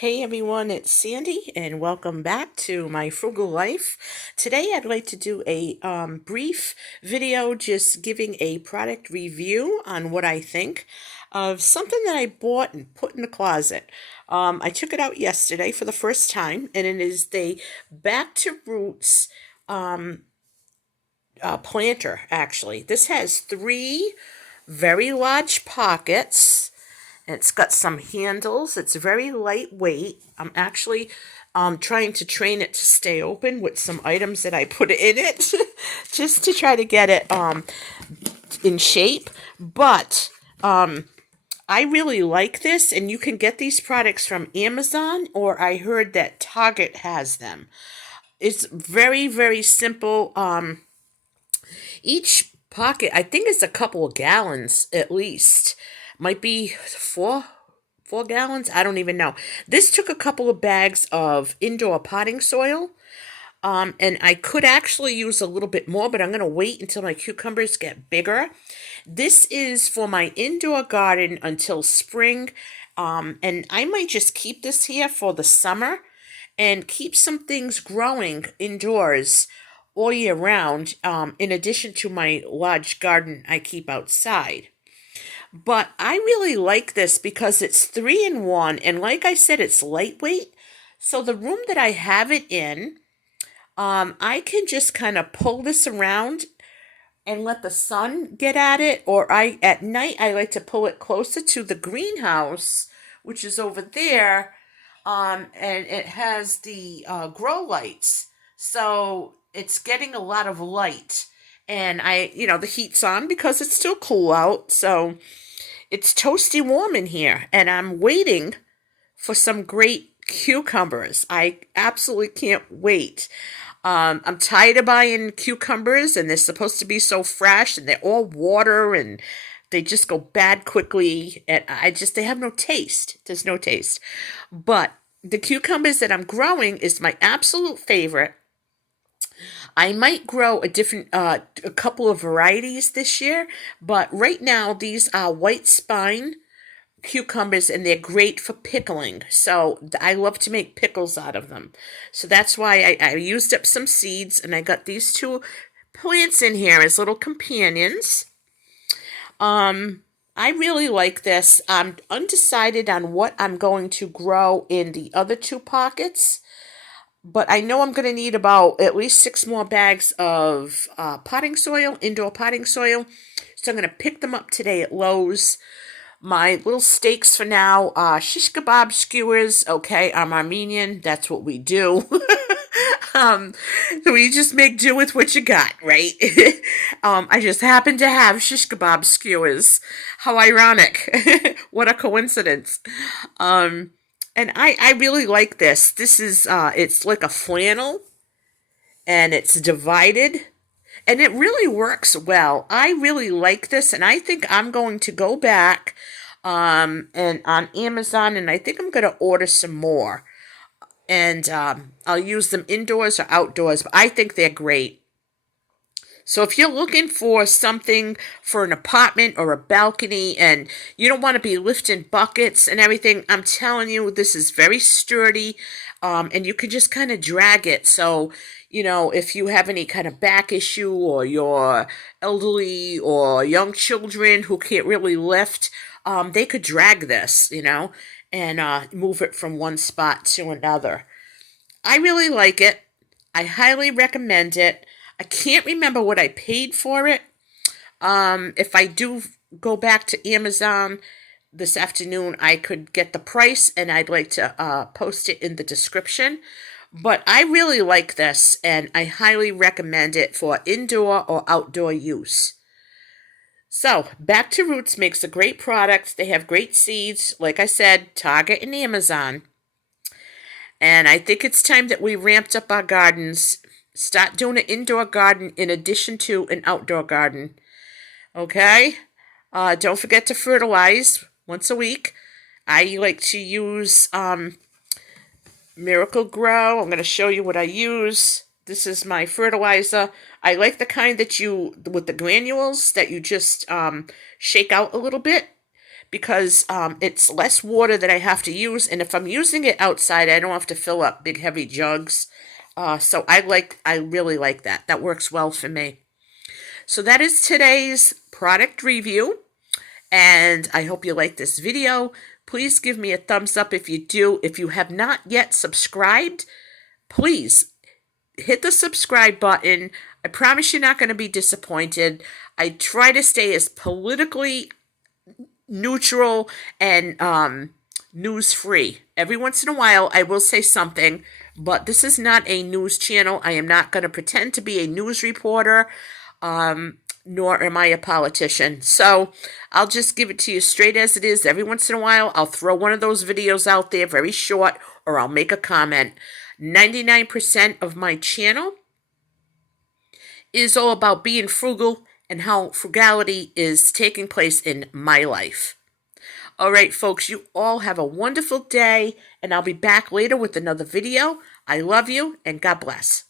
Hey everyone, it's Sandy, and welcome back to my frugal life. Today, I'd like to do a brief video just giving a product review on what I think of something that I bought and put in the closet. I took it out yesterday for the first time, and it is the Back to Roots planter, actually. This has three very large pockets. It's got some handles. It's very lightweight. I'm actually trying to train it to stay open with some items that I put in it just to try to get it in shape. But I really like this, and you can get these products from Amazon, or I heard that Target has them. It's very, very simple. Each pocket, I think, is a couple of gallons at least. Might be four gallons. I don't even know. This took a couple of bags of indoor potting soil. And I could actually use a little bit more, but I'm going to wait until my cucumbers get bigger. This is for my indoor garden until spring. And I might just keep this here for the summer and keep some things growing indoors all year round, in addition to my large garden I keep outside. But I really like this because it's 3-in-1, and like I said, it's lightweight. So the room that I have it in, I can just kind of pull this around and let the sun get at it. Or at night I like to pull it closer to the greenhouse, which is over there, and it has the grow lights, so it's getting a lot of light. And the heat's on because it's still cool out, so it's toasty warm in here, and I'm waiting for some great cucumbers. I absolutely can't wait. I'm tired of buying cucumbers, and they're supposed to be so fresh, and they're all water, and they just go bad quickly, and they have no taste. There's no taste. But the cucumbers that I'm growing is my absolute favorite. I might grow a couple of varieties this year, but right now these are white spine cucumbers, and they're great for pickling. So I love to make pickles out of them. So that's why I used up some seeds, and I got these two plants in here as little companions. I really like this. I'm undecided on what I'm going to grow in the other two pockets, but I know I'm going to need about at least 6 more bags of potting soil, indoor potting soil. So I'm going to pick them up today at Lowe's. My little steaks for now, shish kebab skewers. Okay, I'm Armenian. That's what we do. So you just make do with what you got, right? I just happen to have shish kebab skewers. How ironic. What a coincidence. And I really like this. This is, it's like a flannel, and it's divided, and it really works well. I really like this, and I think I'm going to go back and on Amazon, and I think I'm going to order some more. And I'll use them indoors or outdoors, but I think they're great. So if you're looking for something for an apartment or a balcony, and you don't want to be lifting buckets and everything, I'm telling you, this is very sturdy, and you can just kind of drag it. So, if you have any kind of back issue, or you're elderly or young children who can't really lift, they could drag this, and move it from one spot to another. I really like it. I highly recommend it. I can't remember what I paid for it. If I do go back to Amazon this afternoon, I could get the price, and I'd like to post it in the description. But I really like this, and I highly recommend it for indoor or outdoor use. So, Back to Roots makes a great product. They have great seeds, like I said, Target and Amazon. And I think it's time that we ramped up our gardens. Start doing an indoor garden in addition to an outdoor garden. Okay? Don't forget to fertilize once a week. I like to use Miracle Grow. I'm going to show you what I use. This is my fertilizer. I like the kind with the granules that you just shake out a little bit, because it's less water that I have to use, and if I'm using it outside, I don't have to fill up big heavy jugs. So I really like that. That works well for me. So that is today's product review, and I hope you like this video. Please give me a thumbs up if you do. If you have not yet subscribed, please hit the subscribe button. I promise you're not going to be disappointed. I try to stay as politically neutral and news free. Every once in a while, I will say something, but this is not a news channel. I am not going to pretend to be a news reporter, nor am I a politician. So I'll just give it to you straight as it is. Every once in a while, I'll throw one of those videos out there, very short, or I'll make a comment. 99% of my channel is all about being frugal and how frugality is taking place in my life. All right, folks, you all have a wonderful day, and I'll be back later with another video. I love you, and God bless.